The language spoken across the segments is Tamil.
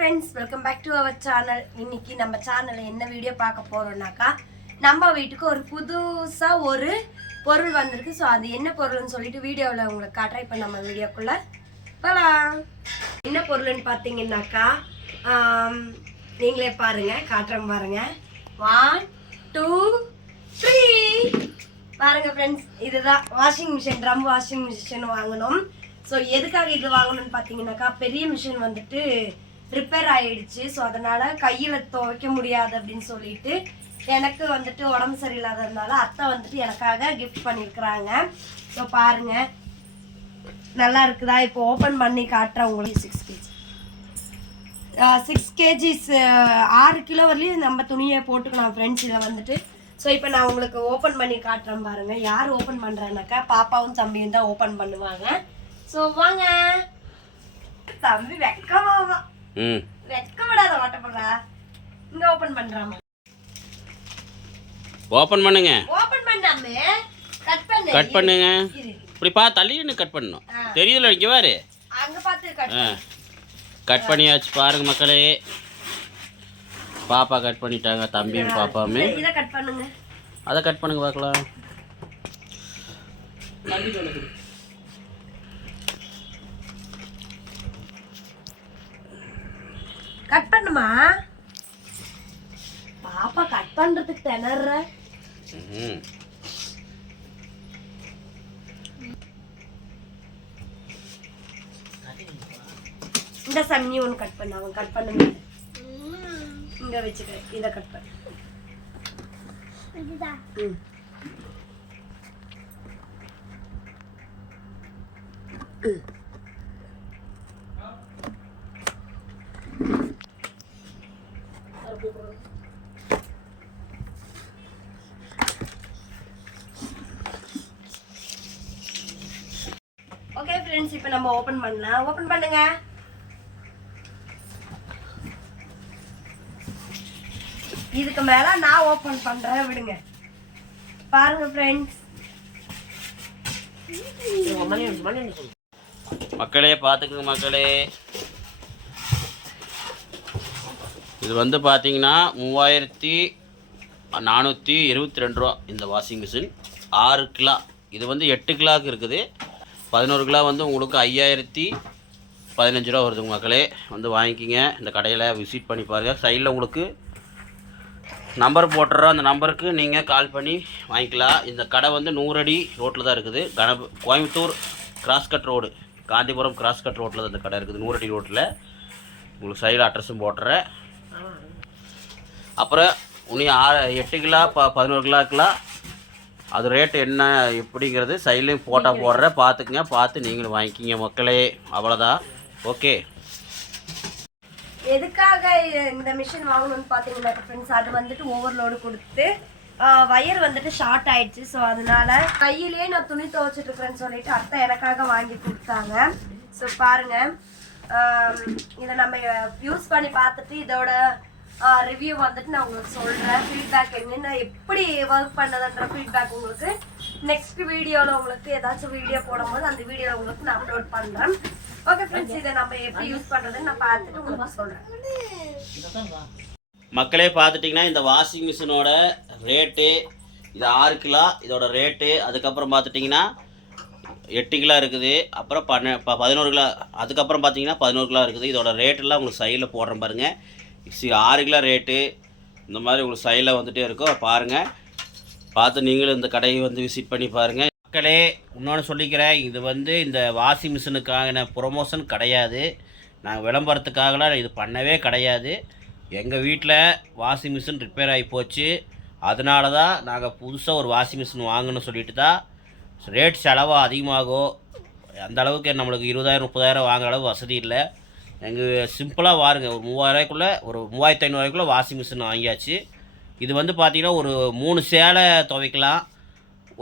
Friends, welcome back to our channel. இன்னைக்கு நம்ம சேனலில் என்ன வீடியோ பார்க்க போகிறோம்னாக்கா, நம்ம வீட்டுக்கு ஒரு புதுசாக ஒரு பொருள் வந்திருக்கு. ஸோ அது என்ன பொருள்னு சொல்லிட்டு வீடியோவில் உங்களுக்கு காட்டுறேன். இப்போ நம்ம வீடியோக்குள்ளே போகலாம். என்ன பொருள்னு பார்த்தீங்கன்னாக்கா, நீங்களே பாருங்கள், காட்டுறேன் பாருங்கள். 1 2 3 பாருங்கள் ஃப்ரெண்ட்ஸ், இதுதான் washing machine. Drum washing machine வாங்கணும். ஸோ எதுக்காக இது வாங்கணும்னு பார்த்தீங்கன்னாக்கா, பெரிய மிஷின் வந்துட்டு ரிப்பேர் ஆகிடுச்சு. ஸோ அதனால் கையில் துவைக்க முடியாது அப்படின்னு சொல்லிட்டு எனக்கு வந்துட்டு உடம்பு சரியில்லாததுனால அத்தை வந்துட்டு எனக்காக கிஃப்ட் பண்ணியிருக்கிறாங்க. ஸோ பாருங்கள், நல்லா இருக்குதா? இப்போ ஓப்பன் பண்ணி காட்டுறேன் உங்களுக்கு. 6 கேஜிஸ் 6 கிலோ வரலையும் நம்ம துணியை போட்டுக்கலாம் ஃப்ரெண்ட்ஸ் இதை வந்துட்டு. ஸோ இப்போ நான் உங்களுக்கு ஓப்பன் பண்ணி காட்டுறேன் பாருங்கள். யார் ஓப்பன் பண்ணுறேன்னாக்கா, பாப்பாவும் தம்பியும் தான் ஓப்பன் பண்ணுவாங்க. ஸோ வாங்க. தம்பி வெக்கமாவா? வெக்கப்படாத வாட்டப்படா. இங்க ஓபன் பண்றாமா? ஓபன் பண்ணுங்க. ஓபன் பண்ணாமே கட் பண்ணுங்க. இப்படி பா தள்ளின்னு கட் பண்ணனும். தெரியுதுல, இங்க பாரு. அங்க பாத்து கட் பண்ணியாச்சு பாருங்க மக்களே. பாப்பா கட் பண்ணிட்டாங்க, தம்பியும் பாப்பாமே. இத கட் பண்ணுங்க. அத கட் பண்ணுங்க பார்க்கலாம். கட் பண்ணுமா? பாப்பா கட் பண்றதுக்கு திணற. இந்த சன்னி ஒன்று கட் பண்ண. அவன் கட் பண்ணுங்க. இங்க வச்சுக்கிறேன். இதை கட் பண்ணு. ஓகே ஃப்ரெண்ட்ஸ், இப்போ நம்ம ஓபன் பண்ணலாம். ஓபன் பண்ணுங்க. இதுக்கு மேல நான் ஓபன் பண்றேன், விடுங்க. பாருங்க ஃப்ரெண்ட்ஸ், மக்களே பார்த்துக்குங்க மக்களே. இது வந்து பார்த்தீங்கன்னா 3422 ரூபா இந்த வாஷிங் மிஷின். 6 கிலோ. இது வந்து 8 கிலோவுக்கு இருக்குது. 11 கிலோ வந்து உங்களுக்கு 5015 ரூபா வருது மக்களே. வந்து வாங்கிக்கிங்க. இந்த கடையில் விசிட் பண்ணி பாருங்கள். சைடில் உங்களுக்கு நம்பர் போட்டுறோம். அந்த நம்பருக்கு நீங்கள் கால் பண்ணி வாங்கிக்கலாம். இந்த கடை வந்து 100 அடி ரோட்டில் தான் இருக்குது. Coimbatore cross cut road, Gandhipuram cross cut ரோட்டில் தான் இந்த கடை இருக்குது. 100 அடி ரோட்டில். உங்களுக்கு சைடில் அட்ரஸும் போட்டுறேன். அப்புறம் இன்னும் 8 கிலோ 11 கிலோக்கெலாம் அது ரேட்டு என்ன எப்படிங்கிறது சைட்லேயும் ஃபோட்டோ போடுறேன். பார்த்துக்குங்க. பார்த்து நீங்களும் வாங்கிக்கிங்க மக்களே. அவ்வளோதான். ஓகே. எதுக்காக இந்த மிஷின் வாங்கணும்னு பார்த்தீங்கன்னா ஃப்ரெண்ட்ஸ், அது வந்துட்டு ஓவர்லோடு கொடுத்து வயர் வந்துட்டு ஷார்ட் ஆயிடுச்சு. ஸோ அதனால கையிலே நான் துணி துவைச்சிட்டு இருக்கிறேன்னு சொல்லிட்டு அத்தை எனக்காக வாங்கி கொடுத்தாங்க. ஸோ பாருங்க, இதை நம்ம யூஸ் பண்ணி பார்த்துட்டு இதோட ரிவ்யூ வந்துட்டு நான் உங்களுக்கு சொல்கிறேன். ஃபீட்பேக் என்னென்ன, எப்படி ஒர்க் பண்ணதுன்ற ஃபீட்பேக் உங்களுக்கு நெக்ஸ்ட் வீடியோவில் உங்களுக்கு ஏதாச்சும் வீடியோ போடும்போது அந்த வீடியோவில் உங்களுக்கு நான் அப்லோட் பண்ணுறேன். ஓகே ஃப்ரெண்ட்ஸ், இதை நம்ம எப்படி யூஸ் பண்ணுறதுன்னு நான் பார்த்துட்டு உங்களுக்கு சொல்கிறேன். மக்களே பார்த்துட்டிங்கன்னா இந்த வாஷிங் மிஷினோட ரேட்டு இது 6 கிலோ இதோட ரேட்டு. அதுக்கப்புறம் பார்த்துட்டிங்கன்னா 8 கிலோ இருக்குது. அப்புறம் 11 கிலோ. அதுக்கப்புறம் பார்த்தீங்கன்னா 11 கிலோ இருக்குது. இதோட ரேட்டெல்லாம் உங்களுக்கு சைடில் போடுறேன் பாருங்கள். 6 கிலோ ரேட்டு இந்த மாதிரி உங்களுக்கு சைடில் வந்துகிட்டே இருக்கும். பாருங்கள், பார்த்து நீங்களும் இந்த கடையை வந்து விசிட் பண்ணி பாருங்கள் மக்களே. இன்னொன்று சொல்லிக்கிறேன், இது வந்து இந்த வாஷிங் மிஷினுக்கான ப்ரொமோஷன் கிடையாது. நாங்கள் விளம்பரத்துக்காகலாம் இது பண்ணவே கிடையாது. எங்கள் வீட்டில் வாஷிங் மிஷின் ரிப்பேர் ஆகி போச்சு. அதனால தான் நாங்கள் புதுசாக ஒரு வாஷிங் மிஷின் வாங்கணும்னு சொல்லிட்டு தான். ரேட் செலவாக அதிகமாகும். அந்த அளவுக்கு நம்மளுக்கு 20,000 30,000 வாங்குற அளவு வசதி இல்லை. எங்கள் சிம்பிளாக வாருங்க. ஒரு 3000 ஒரு 3500 வாஷிங் மிஷின் வாங்கியாச்சு. இது வந்து பார்த்திங்கன்னா ஒரு 3 சேலை துவைக்கலாம்.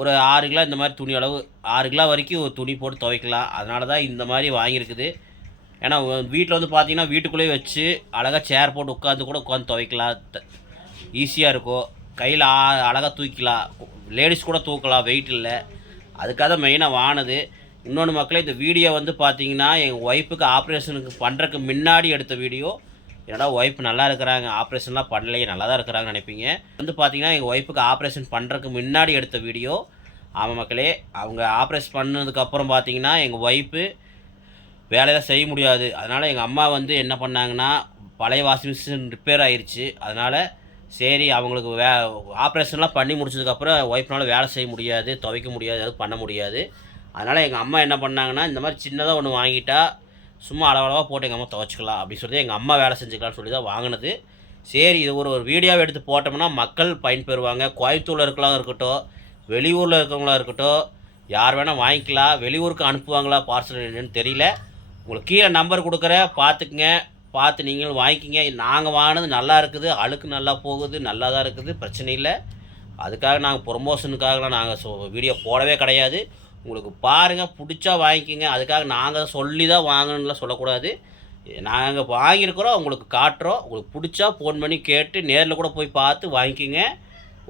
ஒரு 6 கிலோ இந்த மாதிரி துணி அளவு 6 கிலோ வரைக்கும் துணி போட்டு துவைக்கலாம். அதனால தான் இந்த மாதிரி வாங்கியிருக்குது. ஏன்னா வீட்டில் வந்து பார்த்திங்கன்னா வீட்டுக்குள்ளேயே வச்சு அழகாக சேர் போட்டு உட்காந்து துவைக்கலாம். ஈஸியாக இருக்கும். கையில் அழகாக தூக்கிக்கலாம். லேடிஸ் கூட தூக்கலாம், வெயிட் இல்லை. அதுக்காக மெயினாக வாங்கினது. இன்னொன்று மக்களே, இந்த வீடியோ வந்து பார்த்தீங்கன்னா எங்கள் ஒய்ஃபுக்கு ஆப்ரேஷனுக்கு பண்ணுறதுக்கு முன்னாடி எடுத்த வீடியோ. என்னடா ஒய்ஃப் நல்லா இருக்கிறாங்க, ஆப்ரேஷன்லாம் பண்ணலையே, நல்லா தான் இருக்கிறாங்கன்னு நினைப்பீங்க. வந்து பார்த்தீங்கன்னா எங்கள் ஒய்ஃபுக்கு ஆப்ரேஷன் பண்ணுறதுக்கு முன்னாடி எடுத்த வீடியோ. ஆமாம் மக்களே, அவங்க ஆப்ரேஷன் பண்ணதுக்கப்புறம் பார்த்தீங்கன்னா எங்கள் ஒய்ஃபு வேலையெல்லாம் செய்ய முடியாது. அதனால் எங்கள் அம்மா வந்து என்ன பண்ணாங்கன்னா, பழைய வாஷிங் மிஷின் ரிப்பேர் ஆயிடுச்சு. அதனால் சரி அவங்களுக்கு ஆப்ரேஷன்லாம் பண்ணி முடிச்சதுக்கப்புறம் ஒய்ஃப்னால் வேலை செய்ய முடியாது, துவைக்க முடியாது, எதுவும் பண்ண முடியாது. அதனால் எங்கள் அம்மா என்ன பண்ணாங்கன்னா, இந்த மாதிரி சின்னதாக ஒன்று வாங்கிட்டா சும்மா அளவளவாக போட்டு எங்கள் அம்மா துவைச்சிக்கலாம் அப்படின்னு சொல்லி எங்கள் அம்மா வேலை செஞ்சுக்கலாம்னு சொல்லி தான் வாங்கினது. சரி இது ஒரு வீடியோவை எடுத்து போட்டோம்னா மக்கள் பயன்பெறுவாங்க. கோயம்புத்தூரில் இருக்கலாம் இருக்கட்டும், வெளியூரில் இருக்கிறவங்களா இருக்கட்டும், யார் வேணால் வாங்கிக்கலாம். வெளியூருக்கு அனுப்புவாங்களா பார்சல் என்னன்னு தெரியல. உங்களுக்கு கீழே நம்பர் கொடுக்குறேன், பார்த்துக்குங்க. பார்த்து நீங்களும் வாங்கிக்கிங்க. நாங்கள் வாங்கினது நல்லா இருக்குது, அழுக்கு நல்லா போகுது, நல்லா தான் இருக்குது, பிரச்சனை இல்லை. அதுக்காக நாங்கள் ப்ரொமோஷனுக்காகலாம் நாங்கள் வீடியோ போடவே கிடையாது. உங்களுக்கு பாருங்கள், பிடிச்சா வாங்கிக்கிங்க. அதுக்காக நாங்கள் சொல்லி தான் வாங்கணும்லாம் சொல்லக்கூடாது. நாங்கள் வாங்கியிருக்கிறோம், உங்களுக்கு காட்டுறோம். உங்களுக்கு பிடிச்சா ஃபோன் பண்ணி கேட்டு நேரில் கூட போய் பார்த்து வாங்கிக்கிங்க.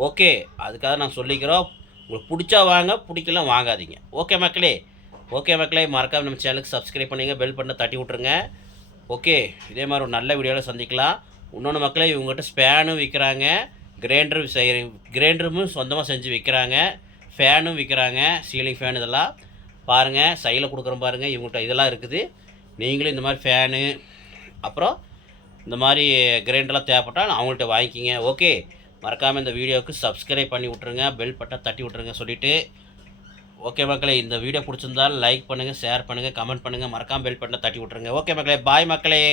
ஓகே, அதுக்காக நாங்கள் சொல்லிக்கிறோம். உங்களுக்கு பிடிச்சா வாங்க, பிடிக்கலாம் வாங்காதீங்க. ஓகே மக்களே, மறக்காம நம்ம சேனலுக்கு சப்ஸ்கிரைப் பண்ணுங்க, பெல் பட்டனை தட்டி விட்ருங்க. ஓகே, இதே மாதிரி ஒரு நல்ல வீடியோவில் சந்திக்கலாம். இன்னொன்று மக்களே, இவங்ககிட்ட ஸ்பேனும் விற்கிறாங்க, கிரைண்டரும் சொந்தமாக செஞ்சு விற்கிறாங்க, ஃபேனும் விற்கிறாங்க, சீலிங் ஃபேன் இதெல்லாம் பாருங்கள். சைடில் கொடுக்குறோம் பாருங்கள், இவங்ககிட்ட இதெல்லாம் இருக்குது. நீங்களும் இந்த மாதிரி ஃபேனு அப்புறம் இந்த மாதிரி கிரைண்டர்லாம் தேவைப்பட்டால் அவங்கள்ட்ட வாங்கிக்கிங்க. ஓகே, மறக்காமல் இந்த வீடியோவுக்கு சப்ஸ்கிரைப் பண்ணி விட்ருங்க, பெல் பட்டன் தட்டி விட்ருங்க சொல்லிவிட்டு. ஓகே மக்களே, இந்த வீடியோ பிடிச்சிருந்தால் லைக் பண்ணுங்கள், ஷேர் பண்ணுங்கள், கமெண்ட் பண்ணுங்கள், மறக்காமல் பெல் பட்டனை தட்டி விட்ருங்க. ஓகே மக்களே, பாய் மக்களே.